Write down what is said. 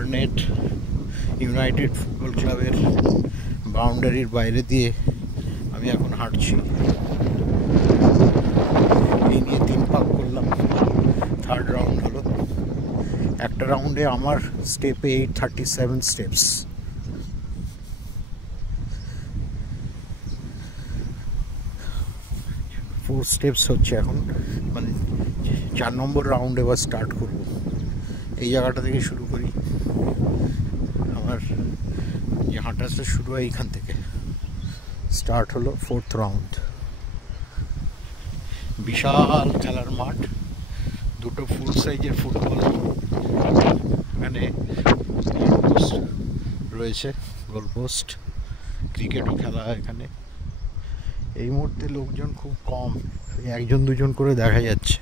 Burnett United football ক্লাবের বাউন্ডারির বাইরে দিয়ে আমি এখন হাঁটছি। এই নিয়ে 3 পাক করলাম, থার্ড রাউন্ড হলো। একটা রাউন্ডে আমার স্টেপে 837 স্টেপস। ফোর স্টেপস হচ্ছে এখন, মানে 4 নম্বর রাউন্ড এবার স্টার্ট করব। এই জায়গাটা থেকে শুরু করি। আমার যে হাঁটাটা শুরু হয় এইখান থেকে, স্টার্ট হলো 4th রাউন্ড। বিশাল খেলার মাঠ, দুটো ফুল সাইজের ফুটবল এখানে রয়েছে, গোলপোস্ট। ক্রিকেটও খেলা হয় এখানে। এই মুহূর্তে লোকজন খুব কম, 1-2 জন করে দেখা যাচ্ছে।